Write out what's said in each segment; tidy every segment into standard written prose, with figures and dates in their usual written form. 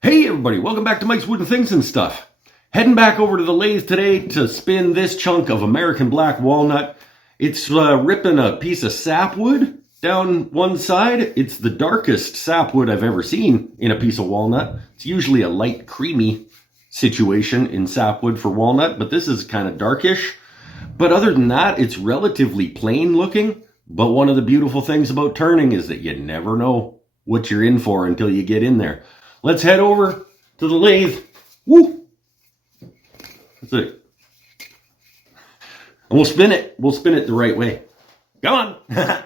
Hey everybody, welcome back to Mike's Wooden Things and Stuff. Heading back over to the lathe today to spin this chunk of American black walnut. It's ripping a piece of sapwood down one side. It's the darkest sapwood I've ever seen in a piece of walnut. It's usually a light creamy situation in sapwood for walnut, but this is kind of darkish. But other than that, it's relatively plain looking. But one of the beautiful things about turning is that you never know what you're in for until you get in there. Let's head over to the lathe. Woo! That's it. And we'll spin it. We'll spin it the right way. Come on.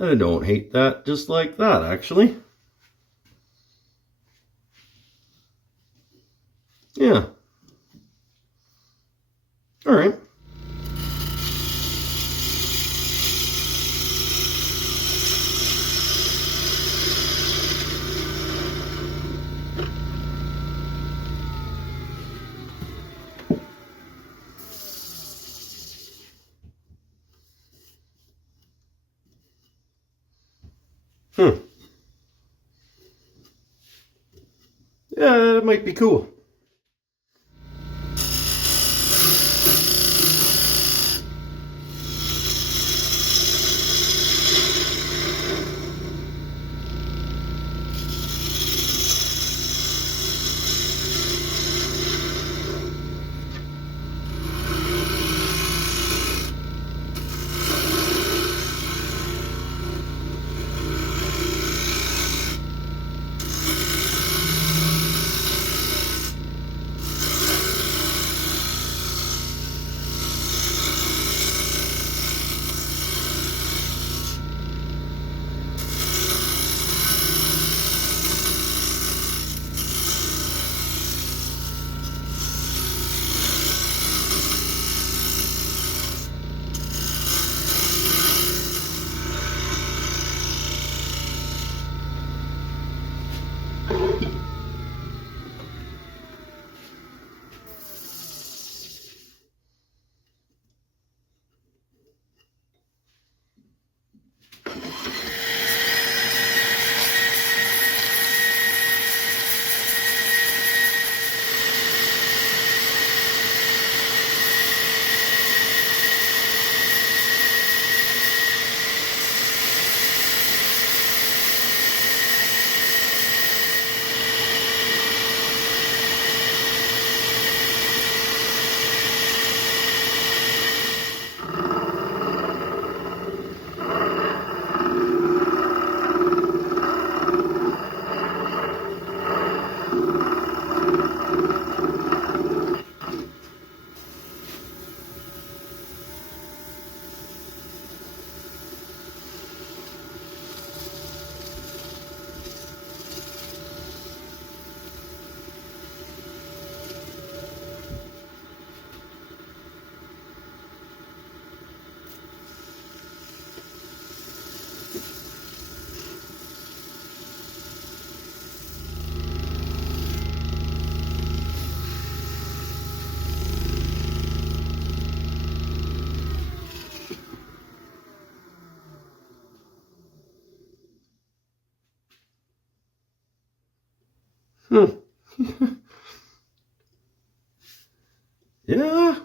I don't hate that just like that, actually. Yeah. All right. Yeah, that might be cool. Yeah.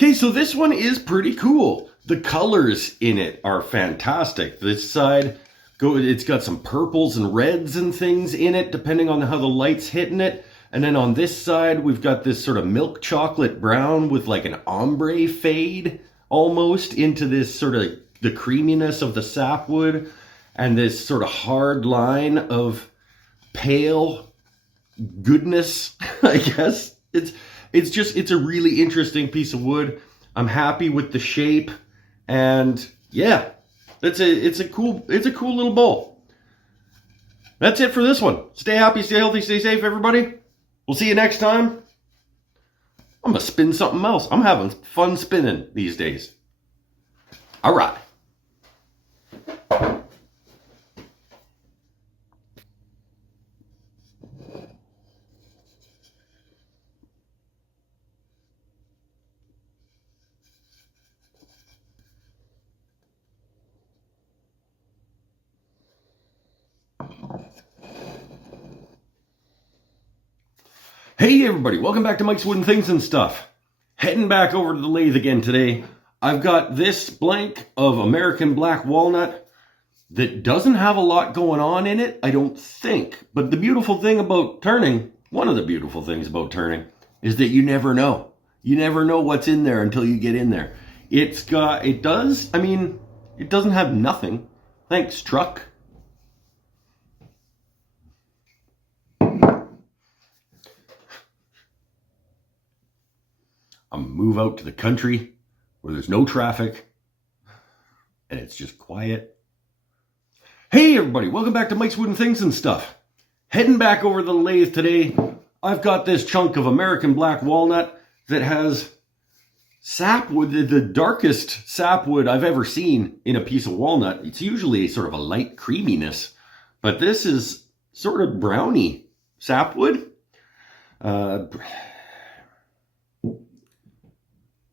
Okay, so this one is pretty cool. The colors in it are fantastic. This side, it's got some purples and reds and things in it, depending on how the light's hitting it. And then on this side, we've got this sort of milk chocolate brown with like an ombre fade almost into this sort of the creaminess of the sapwood and this sort of hard line of pale goodness, I guess. It's a really interesting piece of wood. I'm happy with the shape, and yeah, it's a cool little bowl. That's it for this one. Stay happy, stay healthy, stay safe, everybody. We'll see you next time. I'm gonna spin something else. I'm having fun spinning these days. All right. Hey everybody, welcome back to Mike's Wooden Things and Stuff. Heading back over to the lathe again today. I've got this blank of American black walnut that doesn't have a lot going on in it, I don't think. But the beautiful thing about turning, one of the beautiful things about turning, is that you never know. You never know what's in there until you get in there. It doesn't have nothing. Thanks, truck. I'm gonna move out to the country where there's no traffic and it's just quiet. Hey everybody, welcome back to Mike's Wooden Things and Stuff. Heading back over to the lathe today. I've got this chunk of American black walnut that has sapwood, the darkest sapwood I've ever seen in a piece of walnut. It's usually sort of a light creaminess, but this is sort of browny sapwood.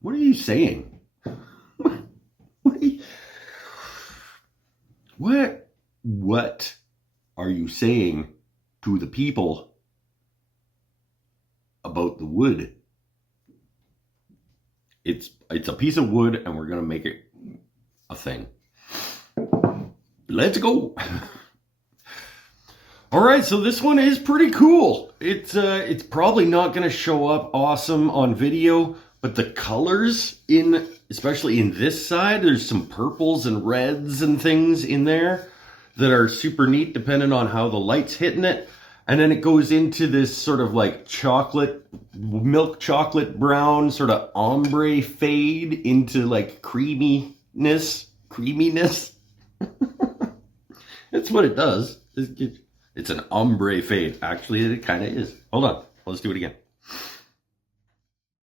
What are you saying? What are you saying to the people about the wood? It's a piece of wood and we're gonna make it a thing. Let's go. All right, so this one is pretty cool. It's probably not gonna show up awesome on video, but the colors especially in this side, there's some purples and reds and things in there that are super neat depending on how the light's hitting it. And then it goes into this sort of like milk chocolate brown sort of ombre fade into like creaminess. That's what it does. It's an ombre fade. Actually, it kind of is. Hold on. Let's do it again.